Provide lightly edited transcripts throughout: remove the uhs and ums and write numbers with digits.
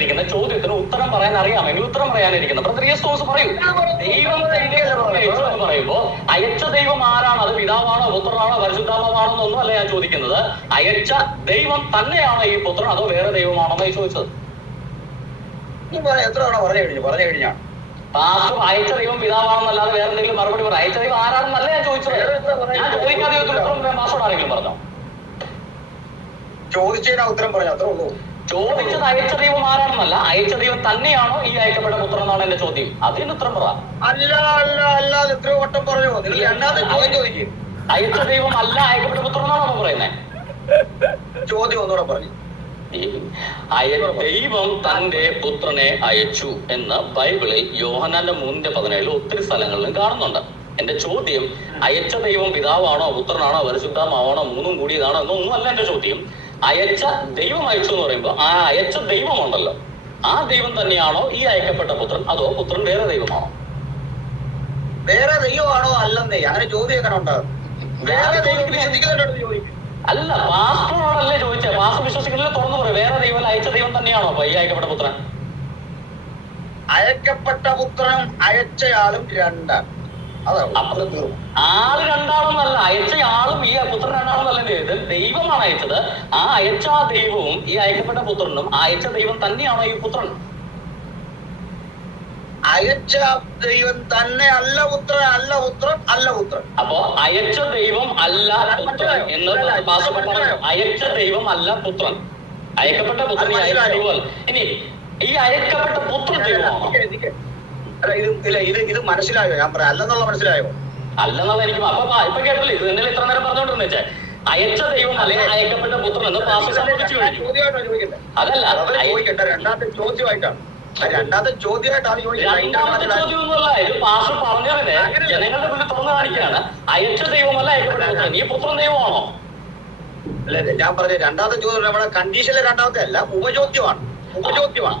ചോദിച്ചുകൊണ്ടിരിക്കുന്ന ചോദ്യത്തിന് ഉത്തരം പറയാൻ അറിയാമെങ്കിൽ ഉത്തരം പറയാനിരിക്കുന്നത് ബ്രദർ യെസ് തോമസ് പറയൂ. ദൈവം തന്റെ അയച്ചു എന്ന് പറയുമ്പോ അയച്ച ദൈവം ആരാണ്? അത് പിതാവാണോ പുത്രനാണോ പരിശുദ്ധാത്മാവാണോ എന്നൊന്നും അല്ല ഞാൻ ചോദിക്കുന്നത്. അയച്ച ദൈവം തന്നെയാണോ ഈ പുത്രൻ അതോ വേറെ ദൈവമാണോ എന്ന് ചോദിച്ചത്. എത്ര തവണ പറഞ്ഞു കഴിഞ്ഞാണ് പാസ്റ്റർ അയച്ച ദൈവം പിതാവാണെന്നല്ലാതെ വേറെ എന്തെങ്കിലും മറുപടി പറയാം. അയച്ച ദൈവം ആരാണെന്നല്ല ഞാൻ ചോദിച്ചത്. ഞാൻ ചോദിക്കാതെ ഉത്തരം പറയാൻ പാസ്റ്റർ ആരെങ്കിലും പറഞ്ഞോ? ചോദിച്ചതിനാ ഉത്തരം പറഞ്ഞു, അത്രേ ഉള്ളൂ. ചോദിച്ചത് അയച്ച ദൈവം ആരാണെന്നല്ല, അയച്ച ദൈവം തന്നെയാണോ ഈ അയക്കപ്പെട്ട പുത്രൻ എന്നാണ് എന്റെ ചോദ്യം. അതിന് ഉത്തരം പറ. അല്ല അല്ല അല്ല എത്രയോ വട്ടം പറഞ്ഞു. നിങ്ങൾ രണ്ടാമത്തെ ചോദ്യം ചോദിക്കും. അയച്ച ദൈവം അല്ല അയക്കപ്പെട്ട പുത്രൻ എന്നാണോ പറയുന്നത്? ചോദ്യം ഒന്നുകൂടെ പറഞ്ഞു. ദൈവം തന്റെ പുത്രനെ അയച്ചു എന്ന് ബൈബിളിൽ യോഹന്നാന്റെ 3:17 ഒത്തിരി സ്ഥലങ്ങളിലും കാണുന്നുണ്ട്. എന്റെ ചോദ്യം അയച്ച ദൈവം പിതാവാണോ പുത്രനാണോ പരിശുദ്ധാത്മാവാണോ മൂന്നും കൂടിയതാണോ എന്നൊന്നും അല്ല എന്റെ ചോദ്യം. അയച്ച ദൈവം അയച്ചു എന്ന് പറയുമ്പോൾ ആ അയച്ച ദൈവമുണ്ടല്ലോ, ആ ദൈവം തന്നെയാണോ ഈ അയക്കപ്പെട്ട പുത്രൻ അതോ പുത്രൻ വേറെ ദൈവമാണോ? വേറെ ദൈവമാണോ അല്ലെന്നേ അങ്ങനെ ചോദ്യം ഉണ്ടാകും. വേറെ ദൈവം വിശ്വസിക്കുന്നവരോട് ചോദിക്കും. അല്ല, പാസ്റ്ററോടല്ലേ ചോദിച്ചേ. പാസ്റ്റർ വിശ്വസിക്കുന്നില്ല, തുറന്നു പറയും. വേറെ ദൈവം അയച്ച ദൈവം തന്നെയാണോ അപ്പൊ ഈ അയക്കപ്പെട്ട പുത്രൻ? അയക്കപ്പെട്ട പുത്രനും അയച്ചയാളും രണ്ടാണ്. ആള് രണ്ടാളെന്നല്ല, അയച്ച ആളും ഈ പുത്രൻ രണ്ടാളെന്നല്ലേ. ഇത് ദൈവമാണ് അയച്ചത്. ആ അയച്ച ദൈവവും ഈ അയക്കപ്പെട്ട പുത്രനും അയച്ച ദൈവം തന്നെയാണോ ഈ പുത്രൻ? അയച്ച ദൈവം തന്നെ അല്ല പുത്രൻ, അല്ല പുത്രൻ, അല്ല പുത്രൻ. അപ്പോ അയച്ച ദൈവം അല്ല പുത്രൻ എന്ന് അയച്ച ദൈവം അല്ല പുത്രൻ, അയക്കപ്പെട്ട പുത്രൻ അയച്ച ദൈവം. ഇനി ഈ അയക്കപ്പെട്ട പുത്രൻ ദൈവമാണോ? ഇത് മനസ്സിലായോ? ഞാൻ പറയാം അല്ലെന്നുള്ള മനസ്സിലായോ? അല്ലെന്നുള്ള എനിക്ക് ഇപ്പൊ കേട്ടല്ലേ. ഇത് തന്നെ ഇത്ര നേരം പറഞ്ഞോണ്ടിരുന്നേ. അയച്ച ദൈവം അല്ലെങ്കിൽ അയക്കപ്പെട്ട പുത്രൻ എന്ന് പാസ്റ്റർ സമ്മതിച്ചു കഴിഞ്ഞു. അതല്ല ചോദിക്കട്ടെ, രണ്ടാമത്തെ ചോദ്യമായിട്ടാണ്. രണ്ടാമത്തെ ചോദ്യമായിട്ടാണ് രണ്ടാമത്തെ ചോദ്യമൊന്നുമല്ല. ഇത് പാസ്റ്റർ പറഞ്ഞതിന് ജനങ്ങളുടെ മുന്നിൽ തുറന്നു കാണിക്കുകയാണ്. അയച്ച ദൈവമല്ല അയക്കപ്പെട്ട പുത്രൻ. ഈ പുത്രൻ ദൈവമാണോ? അല്ലെ, ഞാൻ പറഞ്ഞ രണ്ടാമത്തെ ചോദ്യം നമ്മുടെ കണ്ടീഷനിലെ രണ്ടാമത്തെ അല്ല, ഉപചോദ്യമാണ്. ഉപചോദ്യമാണ്.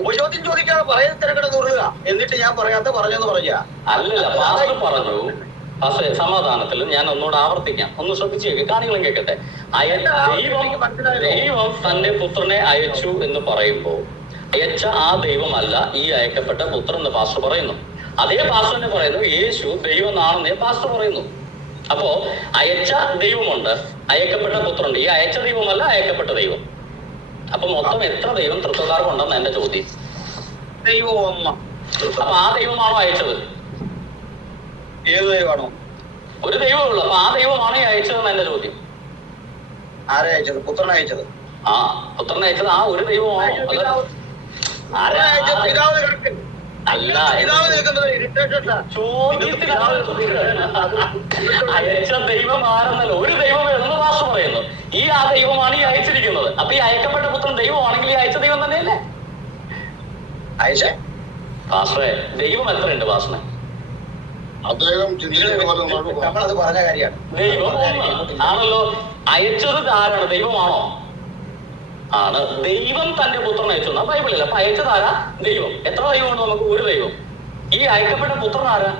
ഉപചോദ്യം ചോദിക്കാതെ പറയുന്ന തിരക്കിടന്ന് ഉരുളുക. എന്നിട്ട് ഞാൻ പറയാത്ത പറഞ്ഞെന്ന് പറയാ. അല്ലല്ല, പാസ്റ്റർ പറഞ്ഞു സമാധാനത്തിൽ. ഞാൻ ഒന്നുകൂടെ ആവർത്തിക്കാം, ഒന്ന് ശ്രദ്ധിച്ചു കേൾക്കുക, കാണികളും കേൾക്കട്ടെ. ദൈവം തന്റെ പുത്രനെ അയച്ചു എന്ന് പറയുമ്പോൾ അയച്ച ആ ദൈവമല്ല ഈ അയക്കപ്പെട്ട പുത്രൻ എന്ന് പാസ്റ്റർ പറയുന്നു. അതേ പാസ്റ്റർ തന്നെ പറയുന്നു യേശു ദൈവമാണെന്നേ പാസ്റ്റർ പറയുന്നു. അപ്പോ അയച്ച ദൈവമുണ്ട്, അയക്കപ്പെട്ട പുത്രനുണ്ട്. ഈ അയച്ച ദൈവമല്ല അയക്കപ്പെട്ട ദൈവം. അപ്പൊ മൊത്തം എത്ര ദൈവം തൃത്വക്കാർക്കുണ്ടെന്ന് എന്റെ ചോദ്യം. അപ്പൊ ആ ദൈവമാണോ അയച്ചത്? ഏത് ദൈവമാണോ? ഒരു ദൈവമേ ഉള്ളൂ. അപ്പൊ ആ ദൈവമാണോ ഈ അയച്ചതെന്ന് എന്റെ ചോദ്യം. ആരെ അയച്ചത്? പുത്രൻ അയച്ചത്. ആ പുത്രൻ അയച്ചത് ആ ഒരു ദൈവമാണോ? അല്ല, അയച്ച ദൈവം ആരെന്നല്ല, ഒരു ദൈവമേ എന്ന് പാസ്റ്റർ പറയുന്നു. ഈ ആ ദൈവമാണ് ഈ അയച്ചിരിക്കുന്നത്. അപ്പൊ ഈ അയക്കപ്പെട്ട പുത്രൻ ദൈവമാണെങ്കിൽ ഈ അയച്ച ദൈവം തന്നെയല്ലേ അയച്ചേ? പാസ്റ്ററെ, ദൈവം എത്രയുണ്ട് പാസ്റ്ററെ? നമ്മളത് പറഞ്ഞ കാര്യമാണ്. ദൈവം ആണല്ലോ. അയച്ചത് ആരാണ്? ദൈവമാണോ? ആണ്. ദൈവം തന്റെ പുത്രൻ അയച്ചു എന്നാ ബൈബിളില്ല. അപ്പൊ അയച്ചത് ആരാ? ദൈവം. എത്ര ദൈവമുണ്ട് നമുക്ക്? ഒരു ദൈവം. ഈ അയക്കപ്പെട്ട പുത്രൻ ആരാ?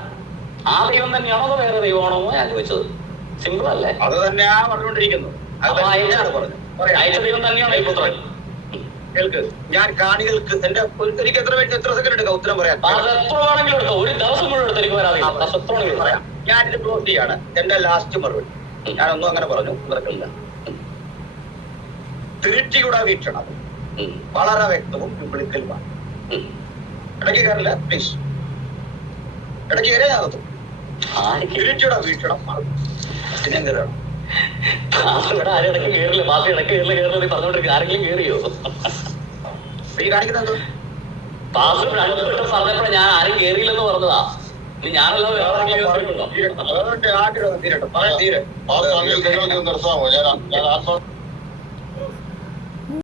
ആ ദൈവം തന്നെയാണോ അതോ വേറെ ദൈവമാണോ ഞാൻ ചോദിച്ചത്. സിമ്പിൾ അല്ലേ? അത് തന്നെയാ പറഞ്ഞുകൊണ്ടിരിക്കുന്നത്. അയച്ച ദൈവം തന്നെയാണോ ഈ പുത്രൻ? കേൾക്ക്, ഞാൻ കാണികൾക്ക് എനിക്ക് എത്ര സെക്കൻഡ് എടുക്കാം ഉത്തരം പറയാൻ? എത്ര വേണമെങ്കിലും എടുക്കാം. ഒരു ദിവസം മുഴുവൻ എടുത്ത് എനിക്ക് പറയാം. ഞാനിത് ക്ലോസ് ചെയ്യാണ്. എന്റെ ലാസ്റ്റ് മറുപടി. ഞാനൊന്നും അങ്ങനെ പറഞ്ഞു നടക്കില്ല. തിരുറ്റിയുടെ വീക്ഷണം വളരെ വ്യക്തവും വിളിക്കലുമാണ്. ഇടയ്ക്ക് കയറില്ല പ്ലീസ്. ഇടയ്ക്ക് കയറിയാകത്തും. തിരുറ്റിയുടെ വീക്ഷണം പിന്നെ കയറണം. ഇടയ്ക്ക് കയറില്ല. മാസം ഇടയ്ക്ക് കയറില്ല കയറുന്നത് പറഞ്ഞോണ്ടിരിക്കുക. ആരെങ്കിലും കയറിയോ? ഈ കാണിക്കുന്നത് പാസ് രണ്ടുപേരും പറഞ്ഞപ്പോഴേ ഞാൻ ആരും കയറിയില്ലെന്ന് പറഞ്ഞതാ. ഇനി ഞാനല്ലാതെ തീരട്ടെ.